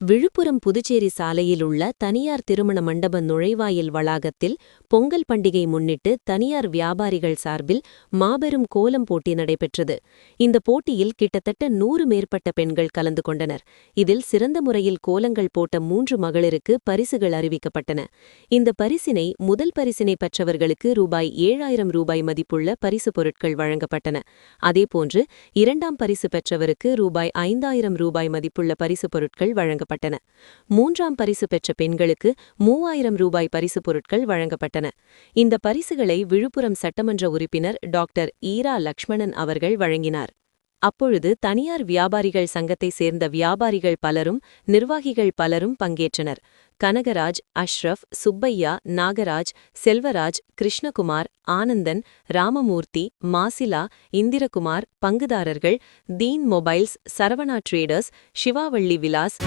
விழுப்புரம் புதுச்சேரி சாலையில் உள்ள தனியார் திருமண மண்டப நுழைவாயில் வளாகத்தில் பொங்கல் பண்டிகை முன்னிட்டு தனியார் வியாபாரிகள் சார்பில் மாபெரும் கோலம் போட்டி நடைபெற்றது. இந்த போட்டியில் கிட்டத்தட்ட நூறு மேற்பட்ட பெண்கள் கலந்து கொண்டனர். இதில் சிறந்த முறையில் கோலங்கள் போட்ட மூன்று மகளிருக்கு பரிசுகள் அறிவிக்கப்பட்டன. இந்த பரிசினை முதல் பரிசினை பெற்றவர்களுக்கு ரூபாய் ஏழாயிரம் ரூபாய் மதிப்புள்ள பரிசு பொருட்கள் வழங்கப்பட்டன. அதேபோன்று இரண்டாம் பரிசு பெற்றவருக்கு ரூபாய் ஐந்தாயிரம் ரூபாய் மதிப்புள்ள பரிசு பொருட்கள் வழங்க வழங்கப்பட்டன. மூன்றாம் பரிசு பெற்ற பெண்களுக்கு மூவாயிரம் ரூபாய் பரிசு பொருட்கள் வழங்கப்பட்டன. இந்த பரிசுகளை விழுப்புரம் சட்டமன்ற உறுப்பினர் டாக்டர் ஈரா லக்ஷ்மணன் அவர்கள் வழங்கினார். அப்பொழுது தனியார் வியாபாரிகள் சங்கத்தை சேர்ந்த வியாபாரிகள் பலரும் நிர்வாகிகள் பலரும் பங்கேற்றனர். கனகராஜ் அஷ்ரஃப் சுப்பையா நாகராஜ் செல்வராஜ் கிருஷ்ணகுமார் ஆனந்தன் ராமமூர்த்தி மாசிலா இந்திரகுமார் பங்குதாரர்கள் தீன் மொபைல்ஸ் சரவணா ட்ரேடர்ஸ் சிவாவள்ளி விலாஸ்